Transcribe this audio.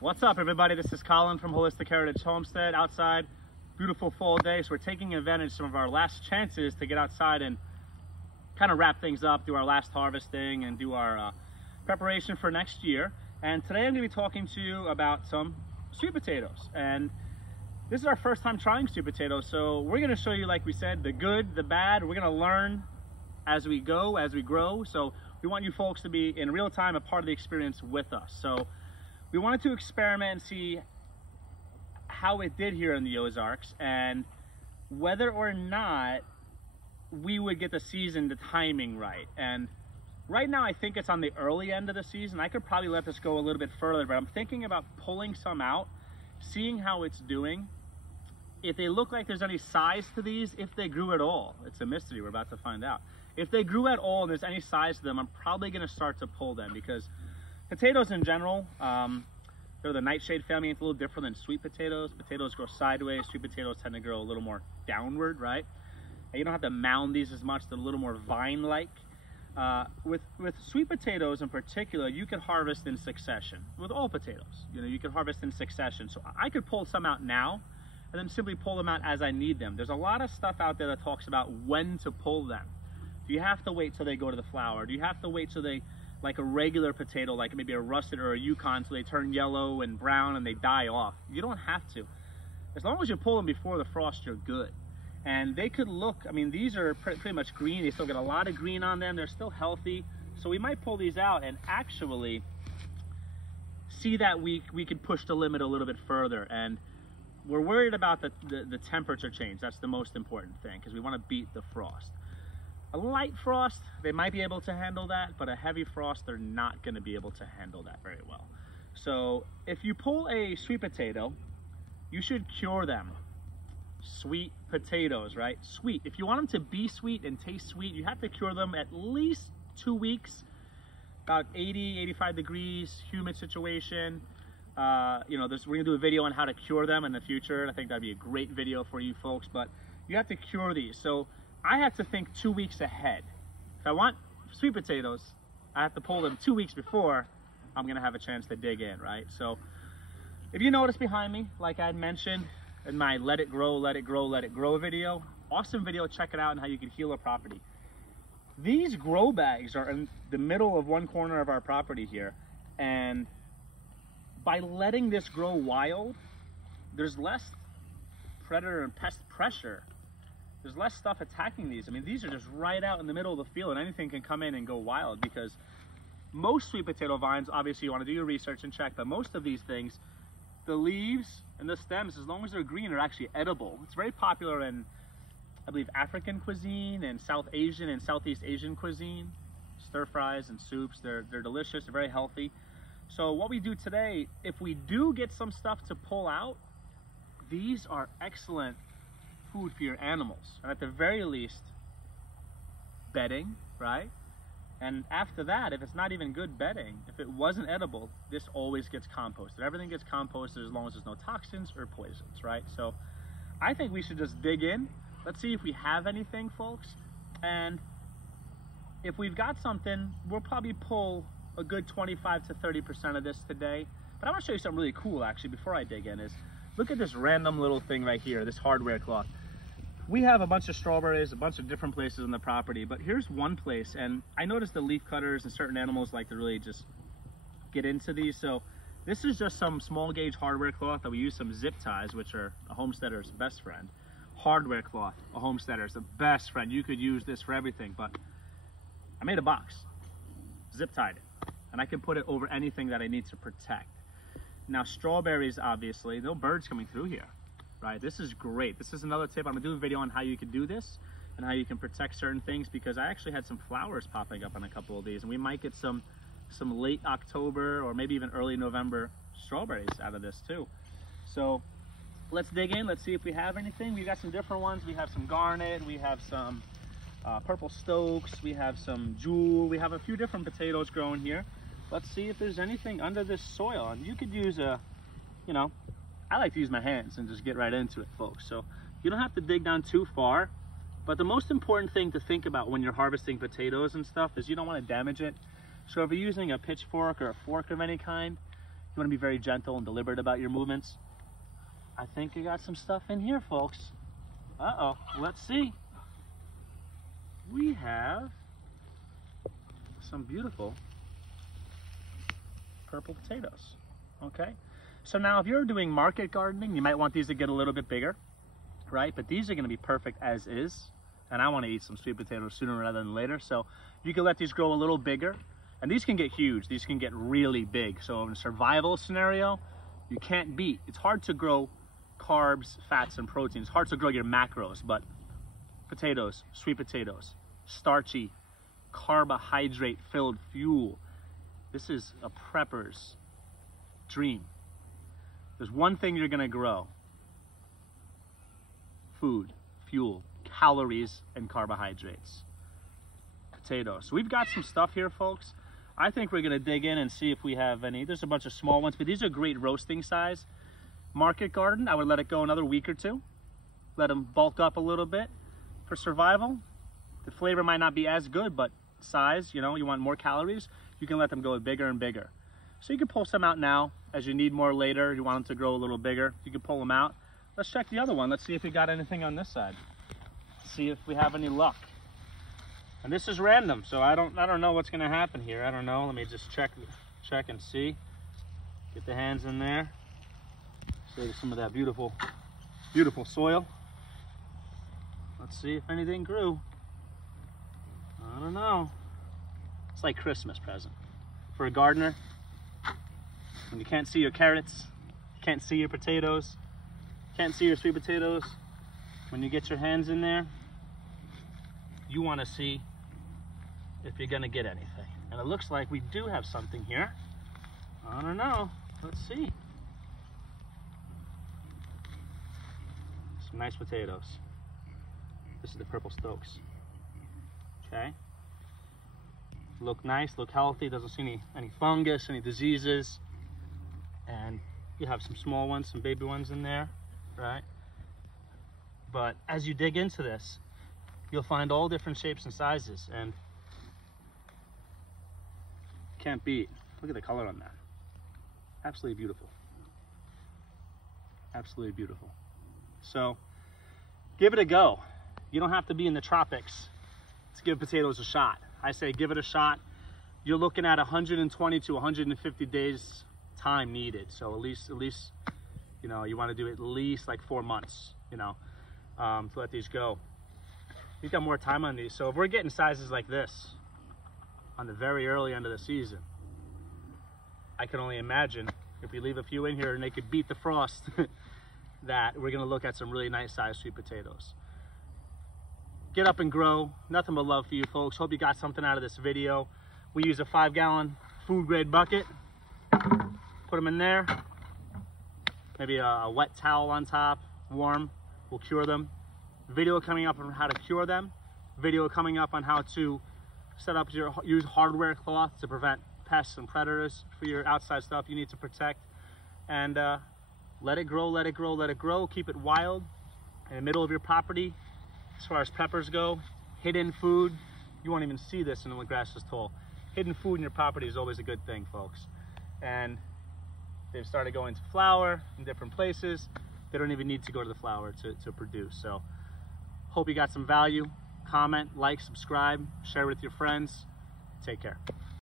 What's up, everybody? This is Colin from Holistic Heritage Homestead. Outside, beautiful fall day, so we're taking advantage of some of our last chances to get outside and kind of wrap things up, do our last harvesting and do our preparation for next year. And today I'm going to be talking to you about some sweet potatoes. And this is our first time trying sweet potatoes, so we're going to show you, like we said, the good, the bad. We're going to learn as we go, as we grow. So we want you folks to be in real time a part of the experience with us. So we wanted to experiment and see how it did here in the Ozarks and whether or not we would get the season, the timing right. And right now I think it's on the early end of the season. I could probably let this go a little bit further, but I'm thinking about pulling some out, seeing how it's doing. If they look like there's any size to these, if they grew at all. It's a mystery, we're about to find out. If they grew at all and there's any size to them, I'm probably going to start to pull them, because potatoes in general, they're the nightshade family. It's a little different than sweet potatoes. Potatoes grow sideways. Sweet potatoes tend to grow a little more downward, right? And you don't have to mound these as much. They're a little more vine-like. With sweet potatoes in particular, you can harvest in succession. With all potatoes, you can harvest in succession. So I could pull some out now and then simply pull them out as I need them. There's a lot of stuff out there that talks about when to pull them. Do you have to wait till they go to the flower? Do you have to wait till they, like a regular potato, like maybe a russet or a Yukon, so they turn yellow and brown and they die off? You don't have to. As long as you pull them before the frost, you're good. And they could look, I mean, these are pretty much green. They still get a lot of green on them. They're still healthy. So we might pull these out and actually see that we could push the limit a little bit further. And we're worried about the temperature change. That's the most important thing, because we want to beat the frost. A light frost, they might be able to handle that, but a heavy frost, they're not going to be able to handle that very well. So if you pull a sweet potato, you should cure them. Sweet potatoes, right? Sweet. If you want them to be sweet and taste sweet, you have to cure them at least 2 weeks, about 80, 85 degrees, humid situation. We're gonna do a video on how to cure them in the future. I think that'd be a great video for you folks, but you have to cure these. So I have to think 2 weeks ahead. If I want sweet potatoes, I have to pull them 2 weeks before I'm gonna have a chance to dig in, right? So if you notice behind me, like I had mentioned in my Let It Grow, Let It Grow, Let It Grow video, awesome video, check it out, and how you can heal a property. These grow bags are in the middle of one corner of our property here, and by letting this grow wild, there's less predator and pest pressure. There's less stuff attacking these. I mean, these are just right out in the middle of the field, and anything can come in and go wild, because most sweet potato vines, obviously you want to do your research and check, but most of these things, the leaves and the stems, as long as they're green, are actually edible. It's very popular in, I believe, African cuisine and South Asian and Southeast Asian cuisine. Stir fries and soups, they're delicious, they're very healthy. So what we do today, if we do get some stuff to pull out, these are excellent food for your animals. And at the very least, bedding, right? And after that, if it's not even good bedding, if it wasn't edible, this always gets composted. Everything gets composted as long as there's no toxins or poisons, right? So I think we should just dig in. Let's see if we have anything, folks. And if we've got something, we'll probably pull a good 25 to 30% of this today. But I want to show you something really cool, actually, before I dig in. Is look at this random little thing right here, this hardware cloth. We have a bunch of strawberries, a bunch of different places on the property, but here's one place, and I noticed the leaf cutters and certain animals like to really just get into these. So this is just some small gauge hardware cloth that we use, some zip ties, which are a homesteader's best friend. Hardware cloth, a homesteader's the best friend. You could use this for everything, but I made a box, zip tied it, and I can put it over anything that I need to protect. Now strawberries, obviously, no birds coming through here. Right, this is great. This is another tip. I'm gonna do a video on how you can do this and how you can protect certain things, because I actually had some flowers popping up on a couple of these, and we might get some late October or maybe even early November strawberries out of this too. So let's dig in. Let's see if we have anything. We got some different ones. We have some garnet. We have some purple stokes. We have some jewel. We have a few different potatoes growing here. Let's see if there's anything under this soil. And you could use I like to use my hands and just get right into it, folks. So you don't have to dig down too far, but the most important thing to think about when you're harvesting potatoes and stuff is you don't want to damage it. So if you're using a pitchfork or a fork of any kind, You want to be very gentle and deliberate about your movements. I think you got some stuff in here, folks. Uh-oh, let's see. We have some beautiful purple potatoes, okay? So now if you're doing market gardening, you might want these to get a little bit bigger, right? But these are gonna be perfect as is. And I wanna eat some sweet potatoes sooner rather than later. So you can let these grow a little bigger. And these can get huge, these can get really big. So in a survival scenario, you can't beat. It's hard to grow carbs, fats, and proteins. It's hard to grow your macros, but potatoes, sweet potatoes, starchy, carbohydrate-filled fuel. This is a prepper's dream. There's one thing you're gonna grow: food, fuel, calories, and carbohydrates. Potatoes. So we've got some stuff here, folks. I think we're gonna dig in and see if we have any. There's a bunch of small ones, but these are great roasting size. Market garden, I would let it go another week or two. Let them bulk up a little bit. For survival, the flavor might not be as good, but size, you know, you want more calories, you can let them go bigger and bigger. So you can pull some out now. As you need more later, you want them to grow a little bigger, you can pull them out. Let's check the other one. Let's see if we got anything on this side. See if we have any luck. And this is random, so I don't know what's gonna happen here. I don't know. Let me just check and see. Get the hands in there. Save some of that beautiful soil. Let's see if anything grew. I don't know. It's like Christmas present for a gardener. When you can't see your carrots, can't see your potatoes, can't see your sweet potatoes, when you get your hands in there, you want to see if you're going to get anything. And it looks like we do have something here. I don't know. Let's see. Some nice potatoes. This is the Purple Stokes. Okay. Look nice, look healthy, doesn't see any fungus, any diseases. And you have some small ones, some baby ones in there, right? But as you dig into this, you'll find all different shapes and sizes, and can't beat. Look at the color on that. Absolutely beautiful. Absolutely beautiful. So give it a go. You don't have to be in the tropics to give potatoes a shot. I say give it a shot. You're looking at 120 to 150 days time needed. So at least, you know, you want to do at least like 4 months, you know, to let these go. We've got more time on these. So if we're getting sizes like this on the very early end of the season, I can only imagine if we leave a few in here and they could beat the frost, that we're going to look at some really nice sized sweet potatoes. Get up and grow. Nothing but love for you folks. Hope you got something out of this video. We use a 5-gallon food grade bucket. Put them in there. Maybe a wet towel on top, warm. We'll cure them. Video coming up on how to cure them. Video coming up on how to set up use hardware cloth to prevent pests and predators for your outside stuff you need to protect. And let it grow, let it grow, let it grow. Keep it wild in the middle of your property. As far as peppers go, hidden food, you won't even see this when the grass is tall. Hidden food in your property is always a good thing, folks. And they've started going to flower in different places. They don't even need to go to the flower to produce. So hope you got some value. Comment, like, subscribe, share with your friends. Take care.